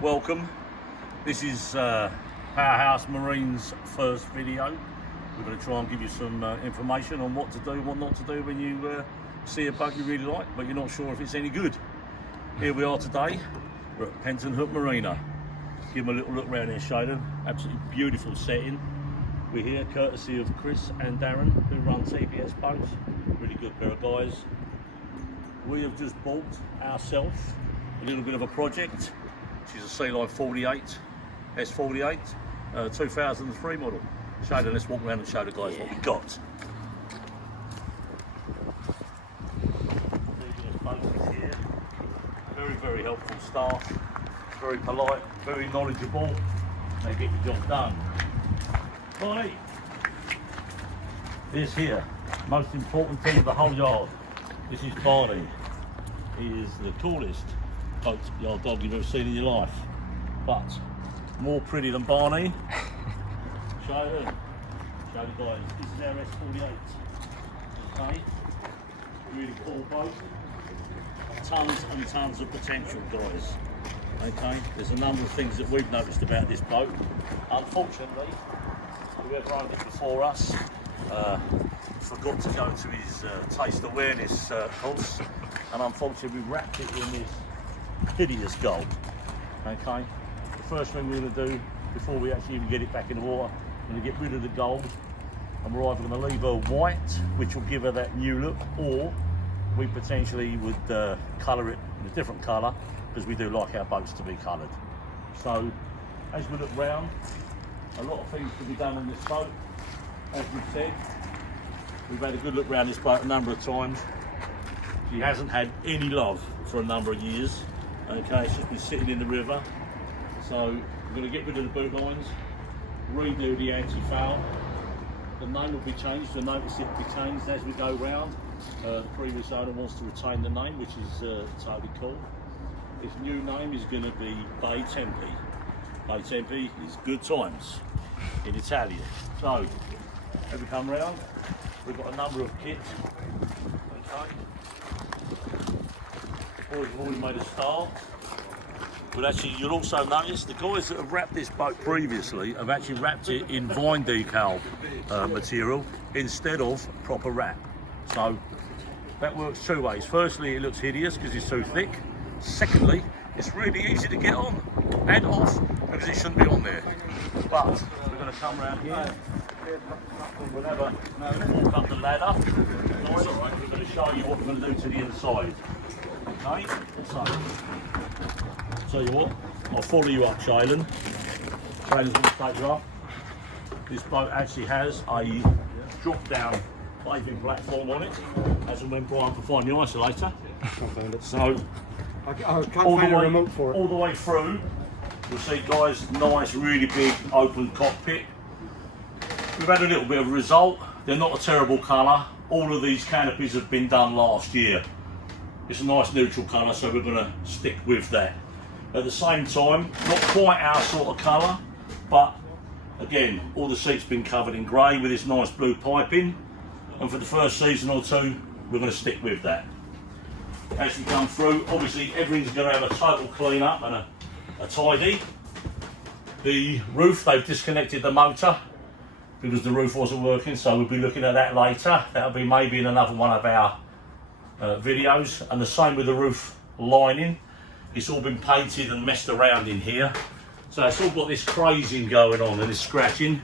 Welcome. This is Powerhouse Marine's first video. We're going to try and give you some information on what to do, what not to do when you see a boat you really like, but you're not sure if it's any good. Here we are today. We're at Penton Hook Marina. Give them a little look around here, Shaden. Absolutely beautiful setting. We're here courtesy of Chris and Darren, who run TBS boats. Really good pair of guys. We have just bought ourselves a little bit of a project. She's a Sealine 48, S48, 2003 model. Shaden, let's walk around and show the guys what we've got. TBS boats here. Very, very helpful staff. Very polite, very knowledgeable. They get the job done. Right. This here, most important thing of the whole yard. This is Barney. He is the coolest boat yard dog you've ever seen in your life. But more pretty than Barney. Show them. Show the guys. This is our S48. Okay. Really cool boat. Tons and tons of potential, guys. Okay. There's a number of things that we've noticed about this boat. Unfortunately, whoever owned it before us forgot to go to his taste awareness course, and unfortunately we wrapped it in this hideous gold. Okay, the first thing we're going to do before we actually even get it back in the water, we're going to get rid of the gold, and we're either going to leave her white, which will give her that new look, or we potentially would colour it in a different colour, because we do like our boats to be coloured. So as we look round, a lot of things to be done in this boat. As we've said, we've had a good look around this boat a number of times. She hasn't had any love for a number of years. Okay, it's just been sitting in the river. So we're going to get rid of the boot lines, redo the anti-foul. The name will be changed, the notice it will be changed as we go round. The previous owner wants to retain the name, which is totally cool. This new name is going to be Bay Tempe. Bay Tempe is good times in Italian. So as we come round, we've got a number of kits. Okay. We've already made a start. But actually, you'll also notice the guys that have wrapped this boat previously have actually wrapped it in vine decal material instead of proper wrap. So that works two ways. Firstly, it looks hideous because it's too thick. Secondly, it's really easy to get on and off because it shouldn't be on there. But we're going to come around here. We'll have a walk up the ladder. We're going to show you what we're going to do to the inside. Okay? So, tell you what, I'll follow you up, Shaden. Shaden's going to take you up. This boat actually has a drop-down paving platform on it, as and when Brian can find the isolator. So, I can't find a remote for it. All the way through, you'll see, guys, nice, really big open cockpit. We've had a little bit of a result. They're not a terrible colour. All of these canopies have been done last year. It's a nice neutral colour, so we're going to stick with that. At the same time, not quite our sort of colour, but again, all the seats been covered in grey with this nice blue piping. And for the first season or two, we're going to stick with that. As we come through, obviously everything's going to have a total clean up and a tidy. The roof, they've disconnected the motor because the roof wasn't working, so we'll be looking at that later. That'll be maybe in another one of our videos. And the same with the roof lining. It's all been painted and messed around in here. So it's all got this crazing going on and this scratching.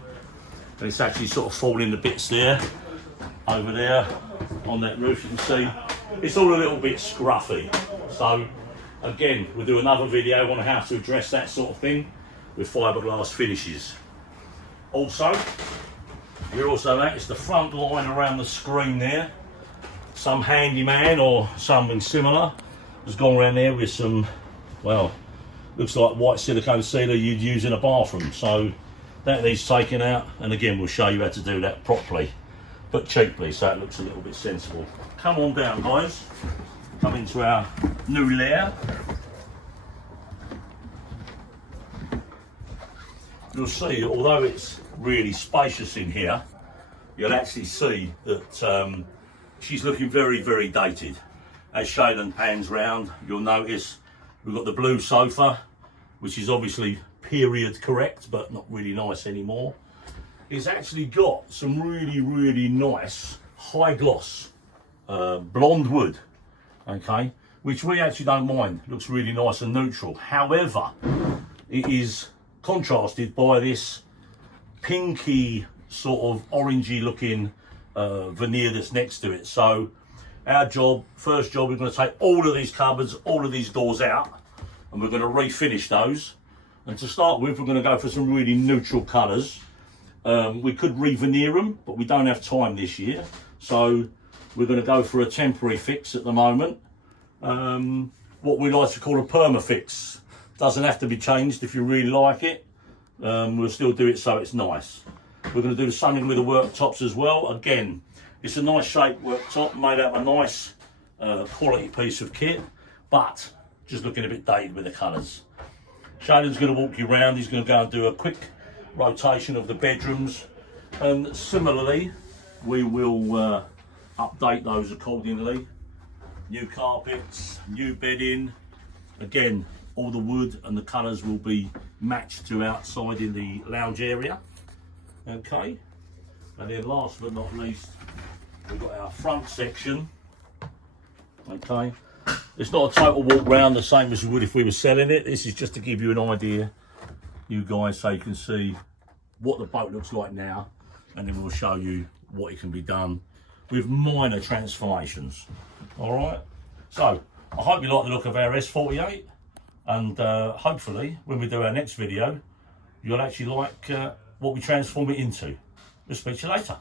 And it's actually sort of falling to bits there, over there on that roof, you can see. It's all a little bit scruffy. So again, we'll do another video on how to address that sort of thing with fiberglass finishes. Also, you're also notice the front line around the screen there. Some handyman or something similar has gone around there with some, well, looks like white silicone sealer you'd use in a bathroom. So that needs taken out, and again we'll show you how to do that properly, but cheaply, so it looks a little bit sensible. Come on down, guys. Come into our new lair. You'll see, although it's really spacious in here, you'll actually see that she's looking very, very dated. As Shaden pans round, you'll notice we've got the blue sofa, which is obviously period correct, but not really nice anymore. It's actually got some really nice high gloss blonde wood, okay, which we actually don't mind. Looks really nice and neutral. However, it is contrasted by this pinky sort of orangey looking veneer that's next to it. So our first job, we're going to take all of these cupboards, all of these doors out, and we're going to refinish those. And to start with, we're going to go for some really neutral colours. We could re-veneer them, but we don't have time this year. So we're going to go for a temporary fix at the moment. What we like to call a perma fix. Doesn't have to be changed if you really like it. We'll still do it so it's nice. We're going to do something with the worktops as well. Again, it's a nice shaped worktop made out of a nice quality piece of kit, but just looking a bit dated with the colours. Shannon's going to walk you around. He's going to go and do a quick rotation of the bedrooms, and similarly we will update those accordingly. New carpets, new bedding. Again, all the wood and the colours will be matched to outside in the lounge area. Okay, and then last but not least, we've got our front section. Okay, it's not a total walk round the same as we would if we were selling it. This is just to give you an idea, you guys, so you can see what the boat looks like now, and then we'll show you what it can be done with minor transformations. All right, so I hope you like the look of our S48, and hopefully when we do our next video, you'll actually like what we transform it into. We'll speak to you later.